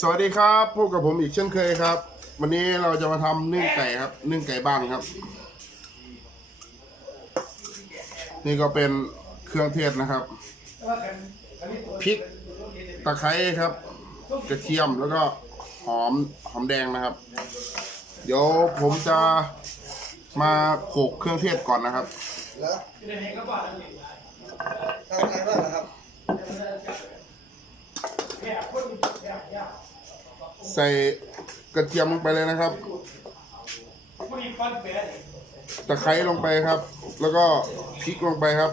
สวัสดีครับพบกับผมอีกเช่นเคยครับวันนี้เราจะมาทำนึ่งไก่ครับนึ่งไก่บ้านครับนี่ก็เป็นเครื่องเทศนะครับพริกตะไคร้ครับกระเทียมแล้วก็หอมแดงนะครับเดี๋ยวผมจะมาโขลกเครื่องเทศก่อนนะครับแล้วทำไงบ้างครับใส่กระเทียมลงไปเลยนะครับตะไคร้ลงไปครับแล้วก็พริกลงไปครับ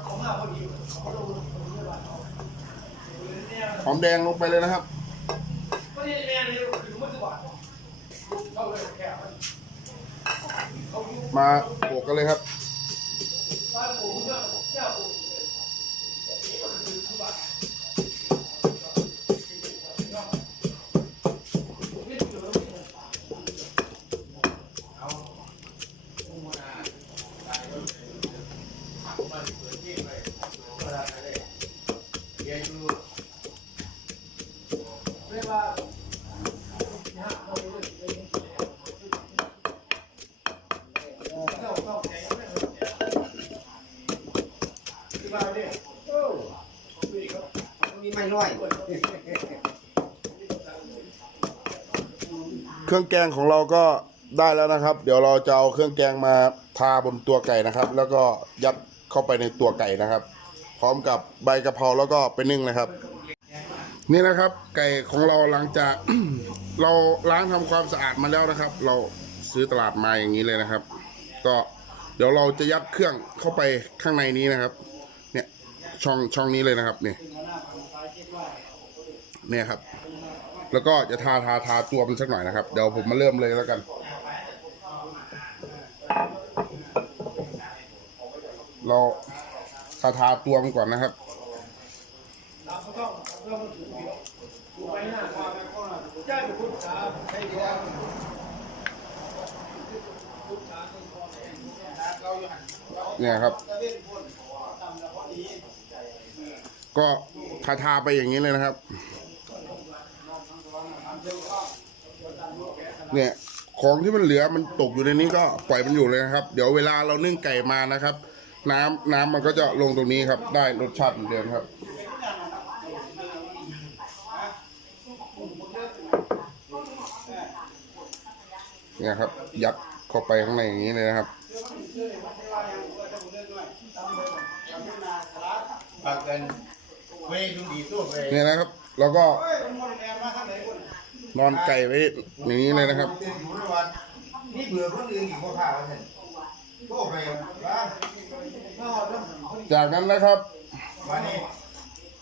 หอมแดงลงไปเลยนะครับมาโขลกกันเลยครับมีไม่ร้อยเครื่องแกงของเราก็ได้แล้วนะครับเดี๋ยวเราจะเอาเครื่องแกงมาทาบนตัวไก่นะครับแล้วก็ยัดเข้าไปในตัวไก่นะครับพร้อมกับใบกะเพราแล้วก็ไปนึ่งนะครับนี่นะครับไก่ของเราหลังจาก เราล้างทำความสะอาดมาแล้วนะครับเราซื้อตลาดมาอย่างนี้เลยนะครับก็เดี๋ยวเราจะยัดเครื่องเข้าไปข้างในนี้นะครับเนี่ยช่องนี้เลยนะครับเนี่ยครับแล้วก็จะทาตัวมันสักหน่อยนะครับเดี๋ยวผมมาเริ่มเลยแล้วกันเราทาตัวมันก่อนนะครับเนี่ยครับก็ทาไปอย่างนี้เลยนะครับเนี่ยของที่มันเหลือมันตกอยู่ในนี้ก็ปล่อยมันอยู่เลยนะครับเดี๋ยวเวลาเรานึ่งไก่มานะครับน้ำมันก็จะลงตรงนี้ครับได้รสชาติเหมือนเดิมครับเนี่ยครับยัดเข้าไปข้างในอย่างนี้เลยนะครับเนี่ยนะครับแล้วก็นอนไก่ไว้อย่างนี้เลยนะครับนี่เบื่อคนอื่นอีกพ่อข้าวเห็นโอ้ไปบ้านจากนั้นนะครับ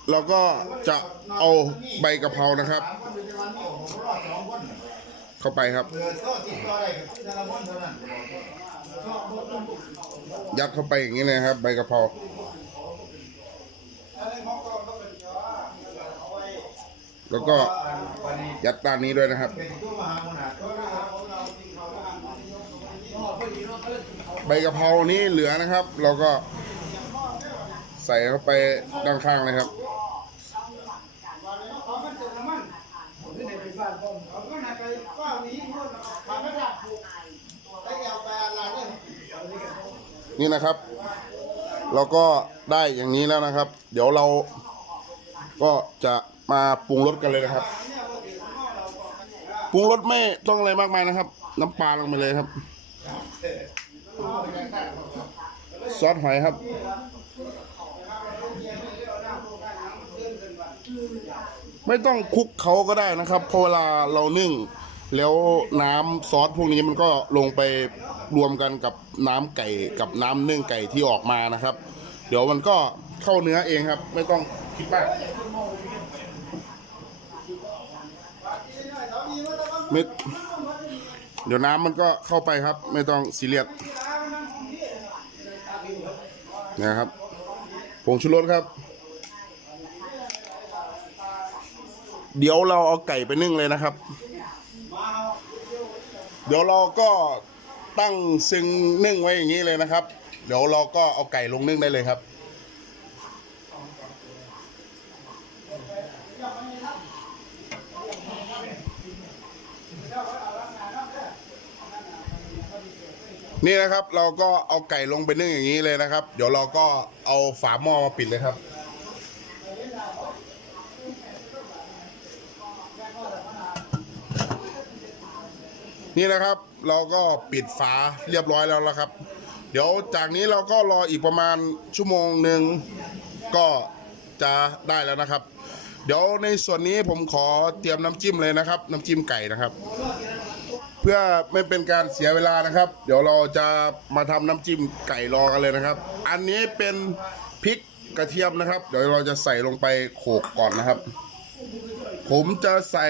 เราก็จะเอาใบกะเพรานะครับเข้าไปครับยัดเข้าไปอย่างนี้เลยครับใบกะเพราแล้วก็ยัดด้านนี้ด้วยนะครับใบกะเพรานี้เหลือนะครับเราก็ใส่เข้าไปด้านข้างเลยครับนี่นะครับเราก็ได้อย่างนี้แล้วนะครับเดี๋ยวเราก็จะมาปรุงรสกันเลยนะครับปรุงรสไม่ต้องอะไรมากมายนะครับน้ำปลาลงไปเลยครับซอสหอยครับไม่ต้องคลุกเขาก็ได้นะครับเพราะเวลาเรานึ่งแล้วน้ำซอสพวกนี้มันก็ลงไปรวมกันกับน้ำไก่กับน้ำนึ่งไก่ที่ออกมานะครับเดี๋ยวมันก็เข้าเนื้อเองครับไม่ต้องคิดมากเดี๋ยวน้ำมันก็เข้าไปครับไม่ต้องซีเรียสนะครับผงชูรสครับเดี๋ยวเราเอาไก่ไปนึ่งเลยนะครับเดี๋ยวเราก็ตั้งซึ่งนึ่งไว้อย่างนี้เลยนะครับเดี๋ยวเราก็เอาไก่ลงนึ่งได้เลยครับ น นี่นะครับเราก็เอาไก่ลงไปนึ่งอย่างนี้เลยนะครับ เดี๋ยวเราก็เอาฝาหม้อมาปิดเลยครับ นี่นะครับเราก็ปิดฝาเรียบร้อยแล้วละครับ เดี๋ยวจากนี้เราก็รออีกประมาณชั่วโมงหนึ่งก็จะได้แล้วนะครับ เดี๋ยวในส่วนนี้ผมขอเตรียมน้ำจิ้มเลยนะครับ น้ำจิ้มไก่นะครับ เพื่อไม่เป็นการเสียเวลานะครับ เดี๋ยวเราจะมาทำน้ำจิ้มไก่รอกันเลยนะครับ อันนี้เป็นพริกกระเทียมนะครับ เดี๋ยวเราจะใส่ลงไปโขลกก่อนนะครับ ผมจะใส่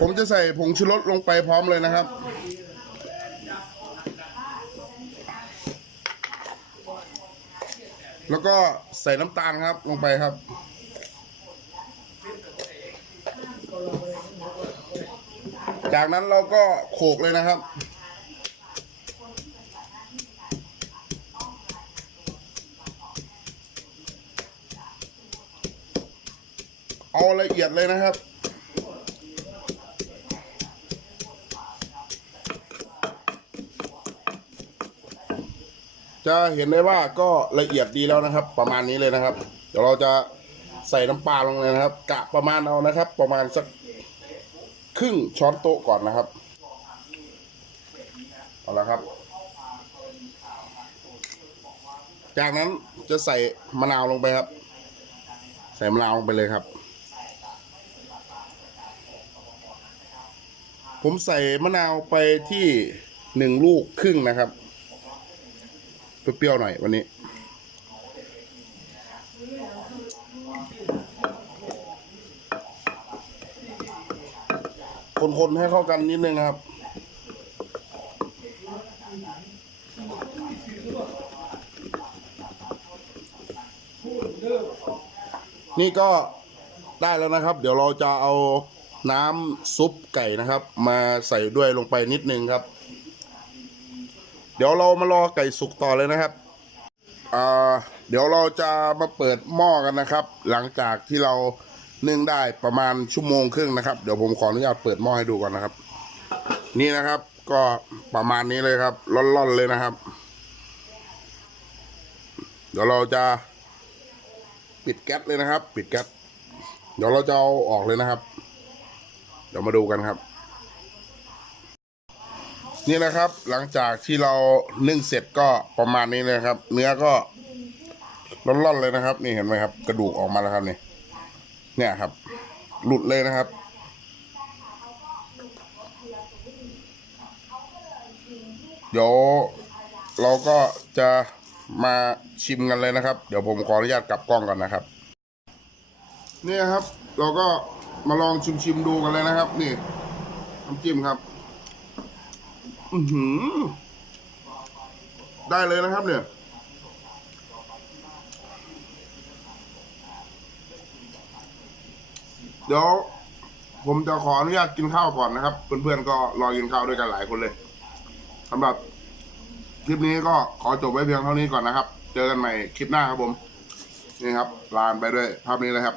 ผมจะใส่ผงชูรสลงไปพร้อมเลยนะครับ แล้วก็ใส่น้ำตาลครับลงไปครับ จากนั้นเราก็โขลกเลยนะครับ เอาละเอียดเลยนะครับ จะเห็นได้ว่าก็ละเอียดดีแล้วนะครับ ประมาณนี้เลยนะครับ เดี๋ยวเราจะใส่น้ำปลาลงเลยนะครับ กะประมาณเอานะครับ ประมาณสักครึ่งช้อนโต๊ะก่อนนะครับเอาละครับ จากนั้นจะใส่มะนาวลงไปครับ ใส่มะนาวลงไปเลยครับ ผมใส่มะนาวไปที่1 ลูกครึ่งนะครับเปรี้ยวๆหน่อยวันนี้คนๆให้เข้ากันนิดนึงนะครับนี่ก็ได้แล้วนะครับเดี๋ยวเราจะเอาน้ำซุปไก่นะครับ มาใส่ด้วยลงไปนิดนึงครับเดี๋ยวเรามารอไก่สุกต่อเลยนะครับเดี๋ยวเราจะมาเปิดหม้อกันนะครับ หลังจากที่เรานึ่งได้ประมาณชั่วโมงครึ่งนะครับเดี๋ยวผมขออนุญาตเปิดหม้อให้ดูก่อนนะครับนี่นะครับก็ประมาณนี้เลยครับร่อนๆเลยนะครับเดี๋ยวเราจะปิดแก๊สเลยนะครับ ปิดแก๊สเดี๋ยวเราจะเอาออกเลยนะครับเดี๋ยวมาดูกันครับนี่นะครับหลังจากที่เรานึ่งเสร็จก็ประมาณนี้เลยครับเนื้อก็ร่อนๆเลยนะครับนี่เห็นไหมครับกระดูกออกมาแล้วครับนี่เนี่ยครับหลุดเลยนะครับเดี๋ยวเราก็จะมาชิมกันเลยนะครับเดี๋ยวผมขออนุญาตกลับกล้องก่อนนะครับนี่ครับเราก็มาลองชิมดูกันเลยนะครับนี่น้ำจิ้มครับได้เลยนะครับเนี่ยเดี๋ยวผมจะขออนุญาตกินข้าวก่อนนะครับเพื่อนๆก็รอกินข้าวด้วยกันหลายคนเลยสำหรับคลิปนี้ก็ขอจบไว้เพียงเท่านี้ก่อนนะครับเจอกันใหม่คลิปหน้าครับผมนี่ครับลาไปด้วยภาพนี้เลยครับ